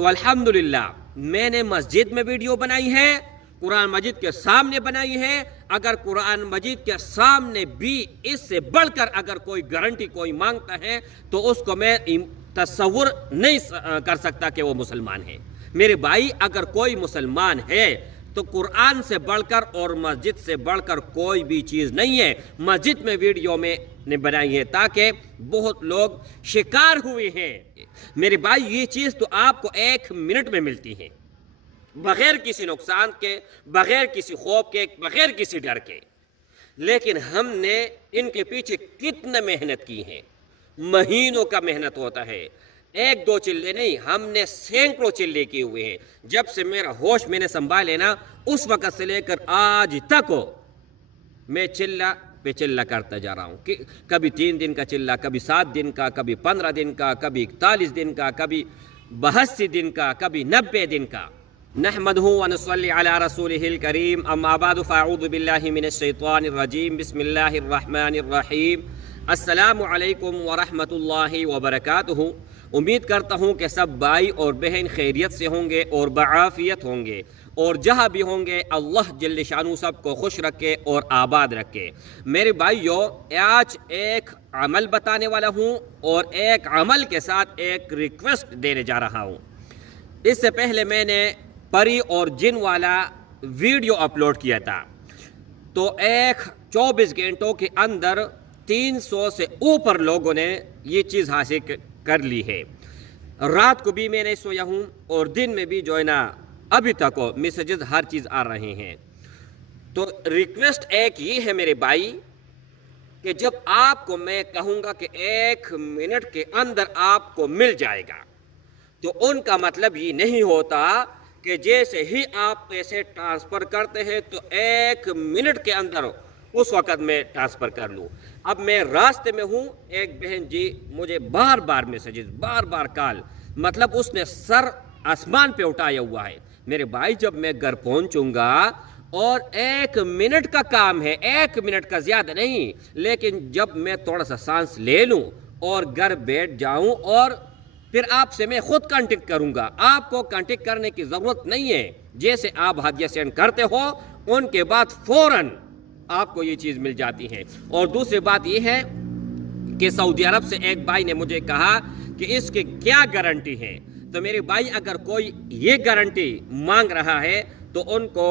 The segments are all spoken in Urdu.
تو الحمدللہ میں نے مسجد میں ویڈیو بنائی ہے، قرآن مجید کے سامنے بنائی ہے۔ اگر قرآن مجید کے سامنے بھی اس سے بڑھ کر اگر کوئی گارنٹی کوئی مانگتا ہے تو اس کو میں تصور نہیں کر سکتا کہ وہ مسلمان ہے۔ میرے بھائی، اگر کوئی مسلمان ہے تو قرآن سے بڑھ کر اور مسجد سے بڑھ کر کوئی بھی چیز نہیں ہے۔ مسجد میں ویڈیو میں نے بنائی ہے تاکہ بہت لوگ شکار ہوئے ہیں۔ میرے بھائی، یہ چیز تو آپ کو 1 منٹ میں ملتی ہے، بغیر کسی نقصان کے، بغیر کسی خوف کے، بغیر کسی ڈر کے۔ لیکن ہم نے ان کے پیچھے کتنا محنت کی ہے، مہینوں کا محنت ہوتا ہے، 1-2 چلے نہیں، ہم نے سینکڑوں چلے کیے ہوئے ہیں۔ جب سے میرا ہوش میں نے سنبھالے نا، اس وقت سے لے کر آج تک میں چلہ پہ چلہ کرتا جا رہا ہوں۔ کبھی 3 دن کا چلہ، کبھی 7 دن کا، کبھی 15 دن کا، کبھی 41 دن کا، کبھی 82 دن کا، کبھی 90 دن کا۔ نحمدہ ونصلی علی رسولہ الکریم، اما بعد فاعوذ باللہ من الشیطان الرجیم، بسم اللہ الرحمن الرحیم۔ السلام علیکم ورحمۃ اللہ وبرکاتہ۔ امید کرتا ہوں کہ سب بھائی اور بہن خیریت سے ہوں گے اور بعافیت ہوں گے، اور جہاں بھی ہوں گے اللہ جل شانہ سب کو خوش رکھے اور آباد رکھے۔ میرے بھائیو، آج ایک عمل بتانے والا ہوں اور ایک عمل کے ساتھ ایک ریکویسٹ دینے جا رہا ہوں۔ اس سے پہلے میں نے پری اور جن والا ویڈیو اپلوڈ کیا تھا، تو 24 گھنٹوں کے اندر 300 سے اوپر لوگوں نے یہ چیز حاصل کر لی ہے۔ رات کو بھی میں نہیں سویا ہوں اور دن میں بھی جو ہے نا ابھی تک میسیجز ہر چیز آ رہے ہیں۔ تو ریکویسٹ ایک یہ ہے میرے بھائی کہ جب آپ کو میں کہوں گا کہ 1 منٹ کے اندر آپ کو مل جائے گا، تو ان کا مطلب یہ نہیں ہوتا کہ جیسے ہی آپ پیسے ٹرانسفر کرتے ہیں تو 1 منٹ کے اندر اس وقت میں ٹرانسفر کر لوں۔ اب میں راستے میں ہوں، ایک بہن جی مجھے بار بار میسیجز، بار بار کال، مطلب اس نے سر آسمان پہ اٹھایا ہوا ہے۔ میرے بھائی، جب میں گھر پہنچوں گا اور 1 منٹ کا کام ہے، 1 منٹ کا زیادہ نہیں، لیکن جب میں تھوڑا سا سانس لے لوں اور گھر بیٹھ جاؤں اور پھر آپ سے میں خود کانٹیکٹ کروں گا۔ آپ کو کانٹیکٹ کرنے کی ضرورت نہیں ہے، جیسے آپ ہدیہ سینڈ کرتے ہو ان کے بعد فوراً آپ کو یہ چیز مل جاتی ہے۔ اور دوسری بات یہ ہے کہ سعودی عرب سے ایک بھائی نے مجھے کہا کہ اس کی کیا گارنٹی ہے؟ تو میرے بھائی، اگر کوئی یہ گارنٹی مانگ رہا ہے تو ان کو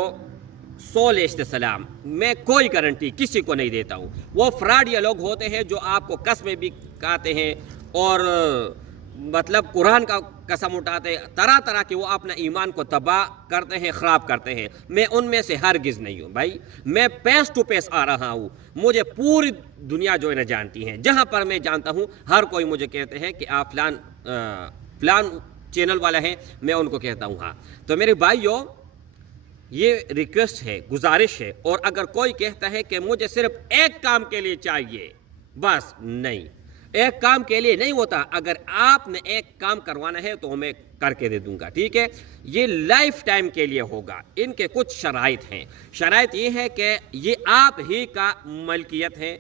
100 لیشت سلام، میں کوئی گارنٹی کسی کو نہیں دیتا ہوں۔ وہ فراڈیا لوگ ہوتے ہیں جو آپ کو قسمیں بھی کھاتے ہیں اور مطلب قرآن کا قسم اٹھاتے ہیں، طرح طرح کے وہ اپنا ایمان کو تباہ کرتے ہیں، خراب کرتے ہیں۔ میں ان میں سے ہرگز نہیں ہوں بھائی، میں پیس ٹو پیس آ رہا ہوں۔ مجھے پوری دنیا جو ہے نا جانتی ہے، جہاں پر میں جانتا ہوں ہر کوئی مجھے کہتے ہیں کہ آپ فلان چینل والا ہیں، میں ان کو کہتا ہوں ہاں۔ تو میرے بھائیو، یہ ریکویسٹ ہے، گزارش ہے، اور اگر کوئی کہتا ہے کہ مجھے صرف ایک کام کے لیے چاہیے، بس نہیں، ایک کام کے لیے نہیں ہوتا۔ اگر آپ نے ایک کام کروانا ہے تو میں کر کے دے دوں گا، ٹھیک ہے؟ یہ لائف ٹائم کے لیے ہوگا۔ ان کے کچھ شرائط ہیں۔ شرائط یہ ہے کہ یہ آپ ہی کا ملکیت ہے،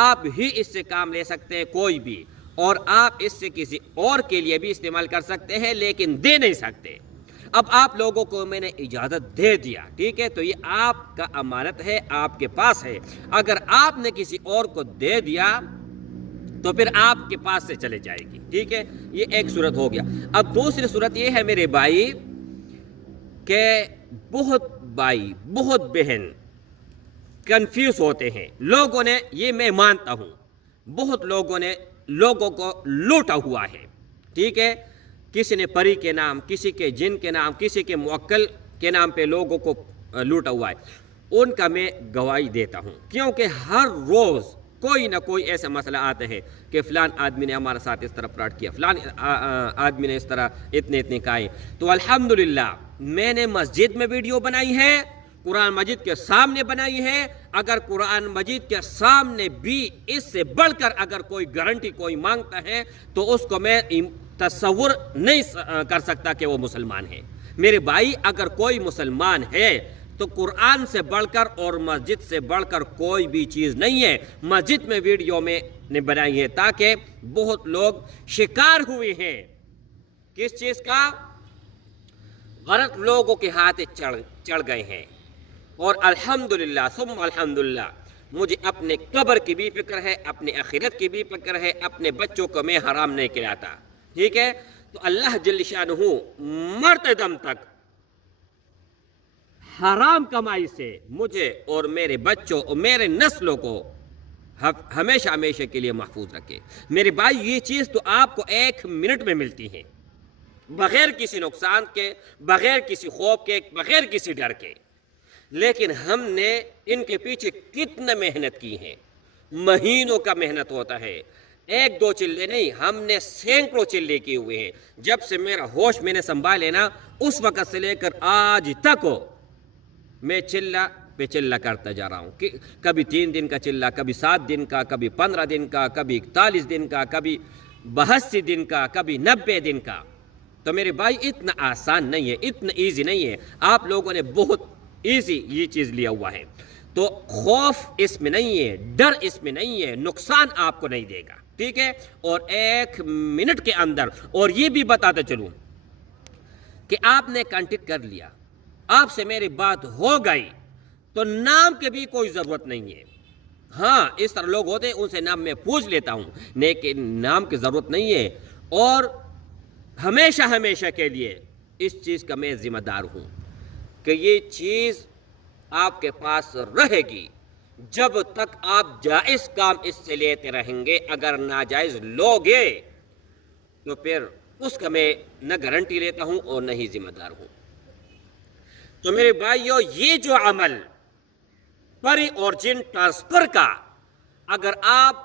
آپ ہی اس سے کام لے سکتے ہیں کوئی بھی، اور آپ اس سے کسی اور کے لیے بھی استعمال کر سکتے ہیں لیکن دے نہیں سکتے۔ اب آپ لوگوں کو میں نے اجازت دے دیا، ٹھیک ہے؟ تو یہ آپ کا امانت ہے، آپ کے پاس ہے۔ اگر آپ نے کسی اور کو دے دیا تو پھر آپ کے پاس سے چلے جائے گی، ٹھیک ہے؟ یہ ایک صورت ہو گیا۔ اب دوسری صورت یہ ہے میرے بھائی کہ بہت بھائی، بہت بہن کنفیوز ہوتے ہیں۔ لوگوں نے، یہ میں مانتا ہوں، بہت لوگوں نے لوگوں کو لوٹا ہوا ہے، ٹھیک ہے؟ کسی نے پری کے نام، کسی کے جن کے نام، کسی کے موکل کے نام پہ لوگوں کو لوٹا ہوا ہے۔ ان کا میں گواہی دیتا ہوں، کیونکہ ہر روز کوئی نہ کوئی ایسا مسئلہ آتا ہے کہ فلان آدمی نے ہمارے ساتھ اس طرح فراڈ کیا، فلان آدمی نے اس طرح اتنے کہے۔ تو الحمدللہ میں نے مسجد میں ویڈیو بنائی ہے، قرآن مجید کے سامنے بنائی ہے۔ اگر قرآن مجید کے سامنے بھی اس سے بڑھ کر اگر کوئی گارنٹی کوئی مانگتا ہے تو اس کو میں تصور نہیں کر سکتا کہ وہ مسلمان ہے۔ میرے بھائی، اگر کوئی مسلمان ہے تو قرآن سے بڑھ کر اور مسجد سے بڑھ کر کوئی بھی چیز نہیں ہے۔ مسجد میں ویڈیو میں نے بنائی ہے تاکہ بہت لوگ شکار ہوئے ہیں، کس چیز کا؟ غلط لوگوں کے ہاتھ چڑھ گئے ہیں، اور الحمدللہ ثم الحمدللہ مجھے اپنے قبر کی بھی فکر ہے، اپنے آخرت کی بھی فکر ہے، اپنے بچوں کو میں حرام نہیں کھلاتا، ٹھیک ہے؟ تو اللہ جل شانہ مرتے دم تک حرام کمائی سے مجھے اور میرے بچوں اور میرے نسلوں کو ہمیشہ ہمیشہ کے لیے محفوظ رکھے۔ میرے بھائی، یہ چیز تو آپ کو 1 منٹ میں ملتی ہے، بغیر کسی نقصان کے، بغیر کسی خوف کے، بغیر کسی ڈر کے، لیکن ہم نے ان کے پیچھے کتنا محنت کی ہے، مہینوں کا محنت ہوتا ہے، 1-2 چلے نہیں، ہم نے سینکڑوں چلے کیے ہوئے ہیں۔ جب سے میرا ہوش میں نے سنبھالے نا، اس وقت سے لے کر آج تک میں چلہ پہ چلہ کرتا جا رہا ہوں، کبھی 3 دن کا چلہ، کبھی 7 دن کا، کبھی 15 دن کا، کبھی 41 دن کا، کبھی 82 دن کا، کبھی 90 دن کا۔ تو میرے بھائی، اتنا آسان نہیں ہے، اتنا ایزی نہیں ہے، آپ لوگوں نے بہت ایزی یہ چیز لیا ہوا ہے۔ تو خوف اس میں نہیں ہے، ڈر اس میں نہیں ہے، نقصان آپ کو نہیں دے گا، ٹھیک ہے؟ اور 1 منٹ کے اندر، اور یہ بھی بتاتا چلوں کہ آپ نے کانٹیکٹ کر لیا، آپ سے میری بات ہو گئی، تو نام کے بھی کوئی ضرورت نہیں ہے۔ ہاں، اس طرح لوگ ہوتے ہیں، ان سے نام میں پوچھ لیتا ہوں، لیکن نام کی ضرورت نہیں ہے، اور ہمیشہ ہمیشہ کے لیے اس چیز کا میں ذمہ دار ہوں کہ یہ چیز آپ کے پاس رہے گی جب تک آپ جائز کام اس سے لیتے رہیں گے۔ اگر ناجائز لوگے تو پھر اس کا میں نہ گارنٹی لیتا ہوں اور نہ ہی ذمہ دار ہوں۔ تو میرے بھائیو، یہ جو عمل پری اور جن ٹرانسفر کا، اگر آپ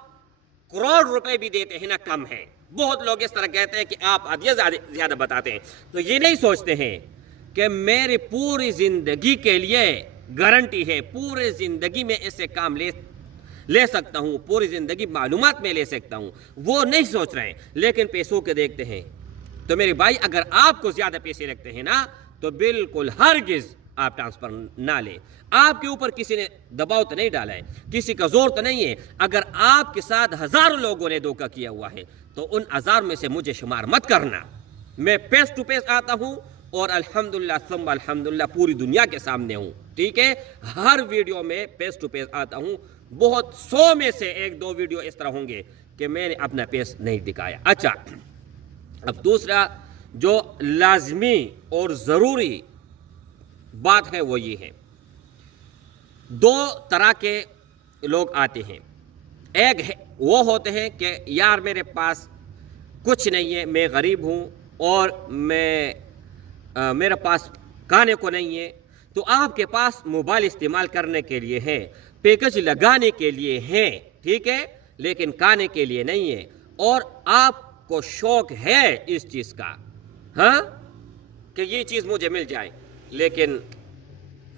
کروڑ روپے بھی دیتے ہیں نا، کم ہے۔ بہت لوگ اس طرح کہتے ہیں کہ آپ عدیہ زیادہ بتاتے ہیں، تو یہ نہیں سوچتے ہیں کہ میری پوری زندگی کے لیے گارنٹی ہے، پوری زندگی میں اس سے کام لے سکتا ہوں، پوری زندگی معلومات میں لے سکتا ہوں، وہ نہیں سوچ رہے ہیں، لیکن پیسوں کے دیکھتے ہیں۔ تو میرے بھائی، اگر آپ کو زیادہ پیسے لگتے ہیں نا، تو بالکل ہرگز آپ ٹرانسفر نہ لیں۔ آپ کے اوپر کسی نے دباؤ تو نہیں ڈالا ہے، کسی کا زور تو نہیں ہے۔ اگر آپ کے ساتھ 1000 لوگوں نے دھوکہ کیا ہوا ہے، تو ان 1000 میں سے مجھے شمار مت کرنا۔ میں فیس ٹو فیس آتا ہوں، اور الحمدللہ ثم الحمدللہ پوری دنیا کے سامنے ہوں، ٹھیک ہے؟ ہر ویڈیو میں فیس ٹو فیس آتا ہوں۔ بہت 100 میں سے 1-2 ویڈیو اس طرح ہوں گے کہ میں نے اپنا فیس نہیں دکھایا۔ اچھا، اب دوسرا جو لازمی اور ضروری بات ہے وہ یہ ہے، 2 طرح کے لوگ آتے ہیں۔ ایک وہ ہوتے ہیں کہ یار میرے پاس کچھ نہیں ہے، میں غریب ہوں، اور میرے پاس کھانے کو نہیں ہے، تو آپ کے پاس موبائل استعمال کرنے کے لیے ہے، پیکج لگانے کے لیے ہے، ٹھیک ہے، لیکن کھانے کے لیے نہیں ہے، اور آپ کو شوق ہے اس چیز کا، ہاں، کہ یہ چیز مجھے مل جائے، لیکن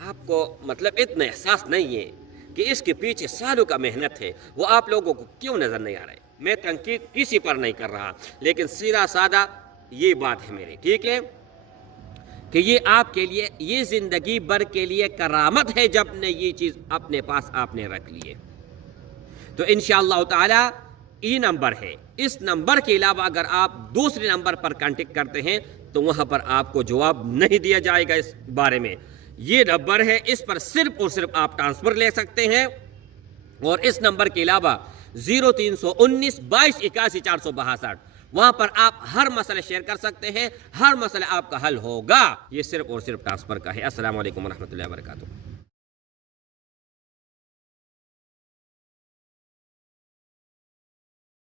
آپ کو مطلب اتنا احساس نہیں ہے کہ اس کے پیچھے سالوں کا محنت ہے۔ وہ آپ لوگوں کو کیوں نظر نہیں آ رہا ہے؟ میں تنقید کسی پر نہیں کر رہا، لیکن سیدھا سادہ یہ بات ہے میری، ٹھیک ہے، کہ یہ آپ کے لیے، یہ زندگی بھر کے لیے کرامت ہے جب نے یہ چیز اپنے پاس آپ نے رکھ لیے۔ تو انشاءاللہ تعالی یہ نمبر ہے، اس نمبر کے علاوہ اگر آپ دوسرے نمبر پر کانٹیکٹ کرتے ہیں تو وہاں پر آپ کو جواب نہیں دیا جائے گا اس بارے میں۔ یہ نمبر ہے، اس پر صرف اور صرف آپ ٹرانسفر لے سکتے ہیں، اور اس نمبر کے علاوہ 0319 22 81 462، وہاں پر آپ ہر مسئلہ شیئر کر سکتے ہیں، ہر مسئلہ آپ کا حل ہوگا۔ یہ صرف اور صرف ٹرانسفر کا ہے۔ السلام علیکم ورحمۃ اللہ وبرکاتہ۔